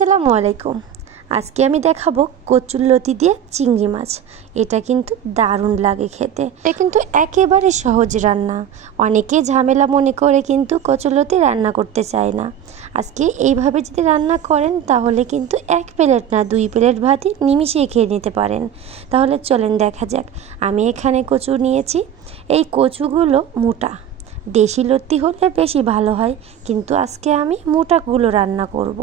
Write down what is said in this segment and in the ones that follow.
আসসালামু আলাইকুম। আজকে আমি দেখাবো কচুরলতি দিয়ে চিংড়ি মাছ। এটা কিন্তু দারুণ লাগে খেতে। এটা কিন্তু একেবারে সহজ রান্না। অনেকে ঝামেলা মনে করে কিন্তু কচুরলতি রান্না করতে চায় না। আজকে এইভাবে যদি রান্না করেন তাহলে কিন্তু 1 প্লেট না 2 প্লেট ভাতই নিমিষেই খেয়ে নিতে পারেন। তাহলে চলেন দেখা যাক। আমি এখানে কচু নিয়েছি। এই কচুগুলো মোটা, দেশি লতি হলে বেশি ভালো হয়, কিন্তু আজকে আমি মোটাগুলো রান্না করব।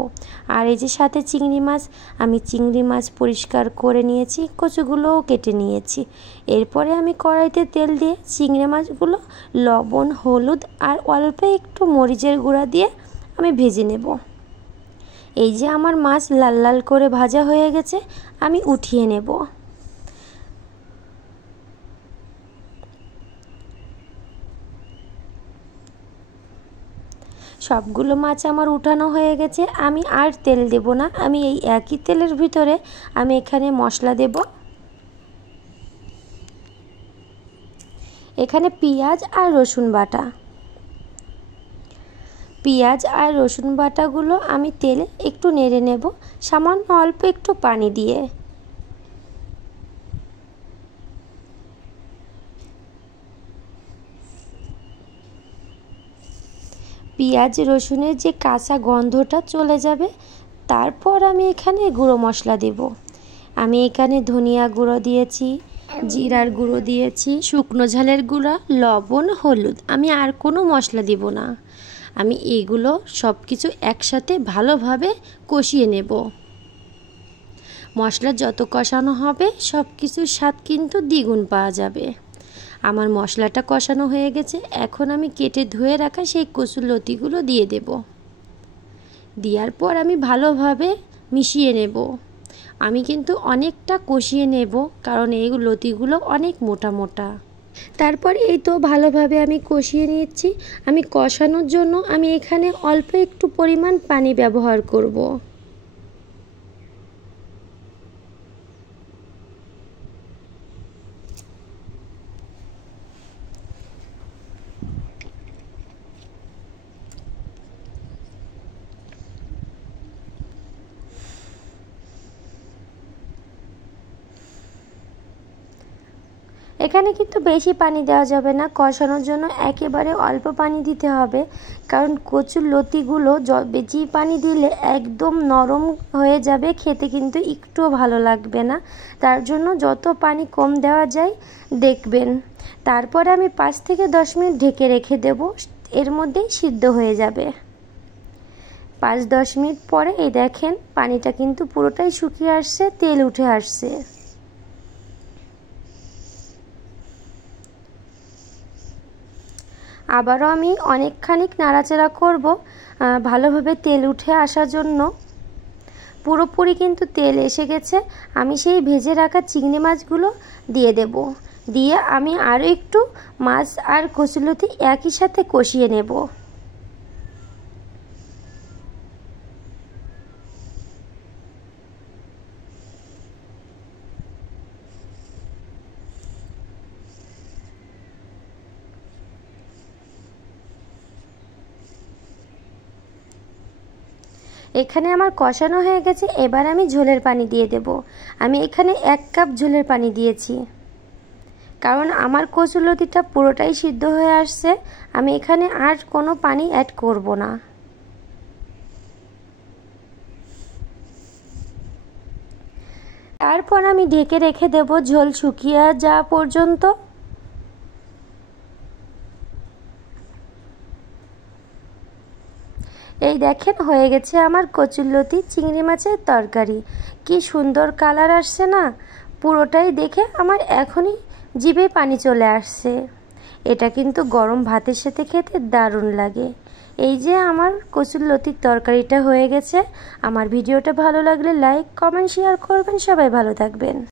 আর এই যে সাথে চিংড়ি মাছ, আমি চিংড়ি মাছ পরিষ্কার করে নিয়েছি, কচুগুলোও কেটে নিয়েছি। এরপরে আমি কড়াইতে তেল দিয়ে চিংড়ি মাছগুলো লবণ, হলুদ আর অল্প একটু মরিচের গুঁড়া দিয়ে আমি ভেজে নেব। এই যে আমার মাছ লাল লাল করে ভাজা হয়ে গেছে, আমি উঠিয়ে নেব। সবগুলো মাছ আমার উঠানো হয়ে গেছে। আমি আর তেল দেব না, আমি এই একই তেলের ভিতরে আমি এখানে মশলা দেব। এখানে পেঁয়াজ আর রসুন বাটা, পেঁয়াজ আর রসুন বাটাগুলো আমি তেলে একটু নেড়ে নেব, সামান্য অল্প একটু পানি দিয়ে। পেঁয়াজ রসুনের যে কাঁচা গন্ধটা চলে যাবে, তারপর আমি এখানে গুঁড়ো মশলা দেব। আমি এখানে ধনিয়া গুঁড়ো দিয়েছি, জিরার গুঁড়ো দিয়েছি, শুকনো ঝালের গুঁড়া, লবণ, হলুদ। আমি আর কোনো মশলা দেব না। আমি এগুলো সব কিছু একসাথে ভালোভাবে কষিয়ে নেব। মশলা যত কষানো হবে সব কিছুর স্বাদ কিন্তু দ্বিগুণ পাওয়া যাবে। আমার মশলাটা কষানো হয়ে গেছে। এখন আমি কেটে ধুয়ে রাখা সেই কচুরলতিগুলো দিয়ে দেব। দেওয়ার পর আমি ভালোভাবে মিশিয়ে নেব। আমি কিন্তু অনেকটা কষিয়ে নেব, কারণ এই লতিগুলো অনেক মোটা মোটা। তারপর এই তো ভালোভাবে আমি কষিয়ে নিচ্ছি। আমি কষানোর জন্য আমি এখানে অল্প একটু পরিমাণ পানি ব্যবহার করব। এখানে কিন্তু বেশি পানি দেওয়া যাবে না, কষানোর জন্য একেবারে অল্প পানি দিতে হবে। কারণ কচুরলতিগুলো বেশি পানি দিলে একদম নরম হয়ে যাবে, খেতে কিন্তু একটুও ভালো লাগবে না। তার জন্য যত পানি কম দেওয়া যায় দেখবেন। তারপরে আমি 5 থেকে 10 মিনিট ঢেকে রেখে দেব, এর মধ্যেই সিদ্ধ হয়ে যাবে। 5-10 মিনিট পরে এই দেখেন পানিটা কিন্তু পুরোটাই শুকিয়ে আসছে, তেল উঠে আসছে। আবারও আমি অনেকখানি নাড়াচাড়া করব ভালোভাবে তেল উঠে আসার জন্য। পুরোপুরি কিন্তু তেল এসে গেছে। আমি সেই ভেজে রাখা চিংড়ি মাছগুলো দিয়ে দেব। দিয়ে আমি আরও একটু মাছ আর কচুরলতি একই সাথে কষিয়ে নেব। এখানে আমার কষানো হয়ে গেছে। এবার আমি ঝোলের পানি দিয়ে দেব। আমি এখানে 1 কাপ ঝোলের পানি দিয়েছি, কারণ আমার কচুরলতিটা পুরোটাই সিদ্ধ হয়ে আসছে। আমি এখানে আর কোনো পানি অ্যাড করব না। তারপর আমি ঢেকে রেখে দেব ঝোল শুকিয়ে যাওয়া পর্যন্ত। এই দেখেন হয়ে গেছে আমার কচুরলতি চিংড়ি মাছের তরকারি। কি সুন্দর কালার আসছে না, পুরোটাই দেখে আমার এখনই জিভে পানি চলে আসছে। এটা কিন্তু গরম ভাতের সাথে খেতে দারুণ লাগে। এই যে আমার কচুরলতির তরকারিটা হয়ে গেছে। আমার ভিডিওটা ভালো লাগলে লাইক, কমেন্ট, শেয়ার করবেন। সবাই ভালো থাকবেন।